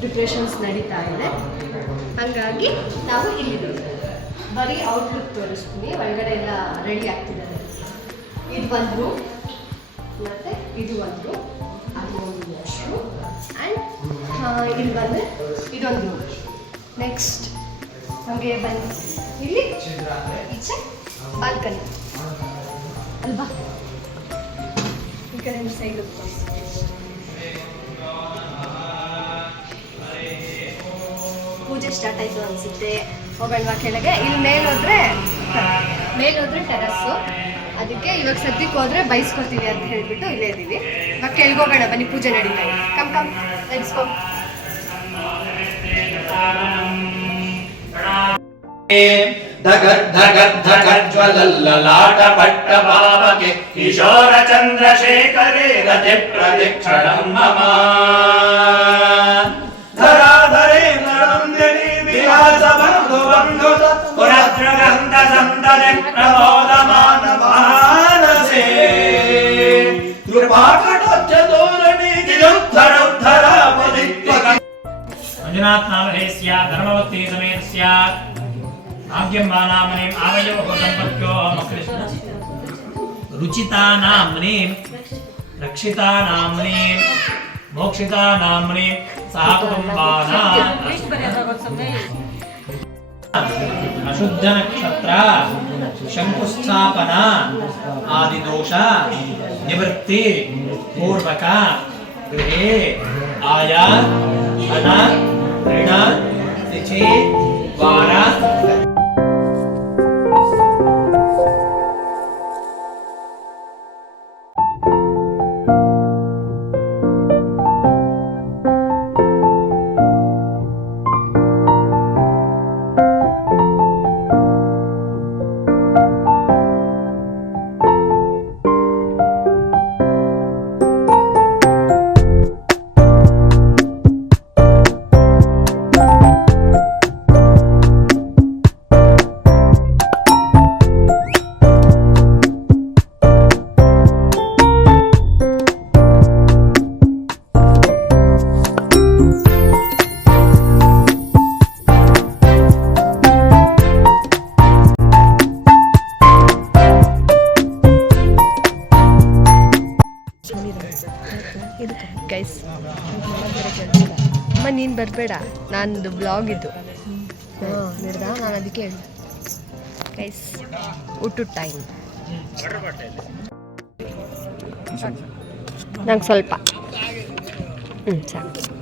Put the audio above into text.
Preparations ನಡೀತಾ ಇದೆ. ಹಾಗಾಗಿ ನಾವು ಇಲ್ಲಿದ್ದೀವಿ. ಬರೀ ಔಟ್ಲುಕ್ ತೋರಿಸ್ತೀನಿ, ಒಳಗಡೆ ಎಲ್ಲ ರೆಡಿ ಆಗ್ತಿದ್ದಾರೆ. ಇದು ಒಂದು ರೂಮ್, ಮತ್ತು ಇದು ಒಂದು ರೂಮ್, ಅದು ಒಂದು ವಾಶ್ರೂಮ್, ಆ್ಯಂಡ್ ಇಲ್ಲಿ ಬಂದರೆ ಇದೊಂದು ರೂಮ್. ನೆಕ್ಸ್ಟ್ ಹಾಗೆ ಬನ್ನಿ, ಇಲ್ಲಿ ಈಚೆ ಬಾಲ್ಕನಿ ಅಲ್ವಾ, ಈ ಕಡೆ ಸೈಡ್ ಪೂಜೆ ಸ್ಟಾರ್ಟ್ ಆಯಿತು ಅನಿಸುತ್ತೆ. ಹೋಗೋಣ ಕೆಳಗೆ. ಇಲ್ಲಿ ಮೇಲೋದ್ರೆ ಟೆರಸ್ಸು, ಅದಕ್ಕೆ ಇವಾಗ ಸದ್ಯಕ್ಕೆ ಹೋದರೆ ಬೈಸ್ಕೊತೀವಿ ಅಂತ ಹೇಳಿಬಿಟ್ಟು ಇಲ್ಲೇ ಇದ್ದೀವಿ. ಇವಾಗ ಕೆಳಗೋಗೋಣ ಬನ್ನಿ, ಪೂಜೆ ನಡೀತಾ ಇದೆ. Come let's go. ಧಗಜ್ವಲಲ್ಲಾಟ ಪಟ್ಟ ಭಾವಕೆ ಕಿಶೋರ ಚಂದ್ರಶೇಖರೇ ರತಿ ಪ್ರದಕ್ಷಿಣಂ ಮಮ ಧರಾಧರೇ ನರಂದಿನಿ ವಿಲಾಸ ಬಂಧು ಬಂಧುತ ಪುರದ್ರಗಂಧ ಸಂತರೆ ಪ್ರಮೋದಮಾನ ಮಾನಸೇ ಕೃಪಾಕಟಾಕ್ಷ ಧೋರಣಿ ಗಿರುದ್ಧರುದ್ಧರ ಪದಿತ್ವಕ ಮಂಜುನಾಥ ನಾಮಧೇಸ್ಯ ಧರ್ಮವತ್ತಿ ಸಮೇತಸ್ಯ आज्ञमानामनीम् आवयोः दम्पत्योः मकृष्ण रुचितानाम्नीं रक्षितानाम्नीं मोक्षितानाम्नीं सह कुटुम्बानाम् अशुद्ध नक्षत्र शंकुस्थापना आदिदोष निवृत्ति पूर्वक गृहे आया धन ऋण तिथि वार ಗೈಸ್. ಅಮ್ಮ ನೀನು ಬರಬೇಡ, ನಾನದು ಬ್ಲಾಗ್ ಇದು ನಿರ್ದ, ನಾನು ಅದಕ್ಕೆ ಗೈಸ್ ಊಟದ ಟೈಮ್. ನಂಗೆ ಸ್ವಲ್ಪ ಸಾಕು.